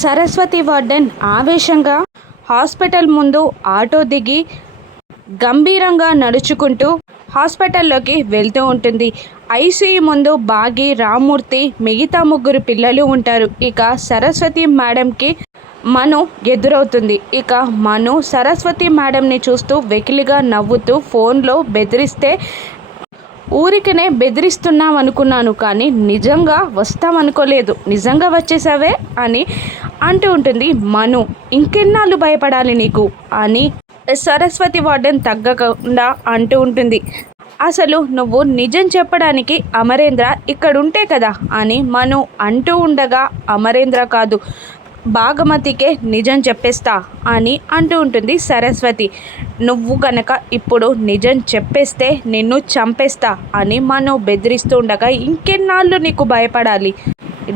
Saraswati warden ఆవేశంగా hospital ముందు auto దిగి గంభీరంగా నడుచుకుంటూ హాస్పిటల్లోకి వెళ్తూ ఉంటుంది. ఐసీయూ ముందు బాగి రామూర్తి మిగతా ముగ్గురు పిల్లలు ఉంటారు. ఇక సరస్వతి మేడంకి మను ఎదురవుతుంది. ఇక మను సరస్వతి మేడంని చూస్తూ వెకిలిగా నవ్వుతూ ఫోన్లో బెదిరిస్తే ఊరికనే బెదిరిస్తున్నాం అనుకున్నాను కానీ నిజంగా వస్తామనుకోలేదు. నిజంగా వచ్చేసావే అని అంటూ ఉంటుంది మను. ఇంకెన్నాళ్ళు భయపడాలి నీకు అని సరస్వతి వార్డెన్ తగ్గకుండా అంటూ ఉంటుంది. అసలు నువ్వు నిజం చెప్పడానికి అమరేంద్ర ఇక్కడుంటే కదా అని మను అంటూ ఉండగా అమరేంద్ర కాదు. భాగమతికే నిజం చెప్పేస్తా అని అంటూ ఉంటుంది సరస్వతి. నువ్వు కనుక ఇప్పుడు నిజం చెప్పేస్తే నిన్ను చంపేస్తా అని మనం బెదిరిస్తూ ఉండగా ఇంకెన్నాళ్ళు నీకు భయపడాలి.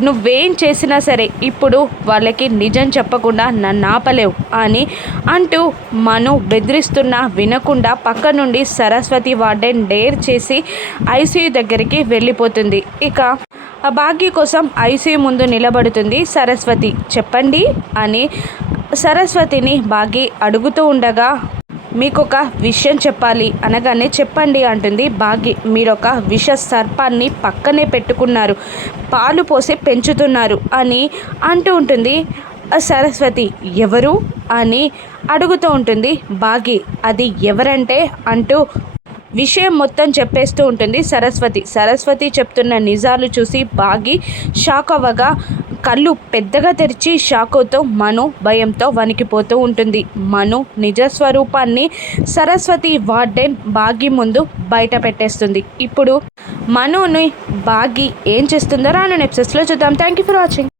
నువ్వేం చేసినా సరే ఇప్పుడు వాళ్ళకి నిజం చెప్పకుండా నన్ను ఆపలేవు అని అంటూ మను బెదిరిస్తున్నా వినకుండా పక్క నుండి సరస్వతి వార్డెన్ డేర్ చేసి ఐసీయూ దగ్గరికి వెళ్ళిపోతుంది. ఇక భాగ్య కోసం ఐసీ ముందు నిలబడుతుంది సరస్వతి. చెప్పండి అని సరస్వతిని బాగి అడుగుతూ ఉండగా మీకు ఒక విషయం చెప్పాలి అనగానే చెప్పండి అంటుంది బాగి మీరొక విష సర్పాన్ని పక్కనే పెట్టుకున్నారు పాలు పోసి పెంచుతున్నారు అని అంటూ ఉంటుంది సరస్వతి. ఎవరు? అని అడుగుతూ ఉంటుంది బాగి అది ఎవరంటే అంటూ విషయం మొత్తం చెప్పేస్తూ ఉంటుంది. సరస్వతి సరస్వతి చెప్తున్న నిజాలు చూసి బాగి షాక్ అవ్వగా కళ్ళు పెద్దగా తెరిచి షాకుతో మను భయంతో వణికిపోతూ ఉంటుంది. మను నిజస్వరూపాన్ని సరస్వతి వార్డెన్ బాగి ముందు బయట పెట్టేస్తుంది. ఇప్పుడు మనుని బాగి ఏం చేస్తుందో రాను నెప్సెస్లో చూద్దాం. Thank you for watching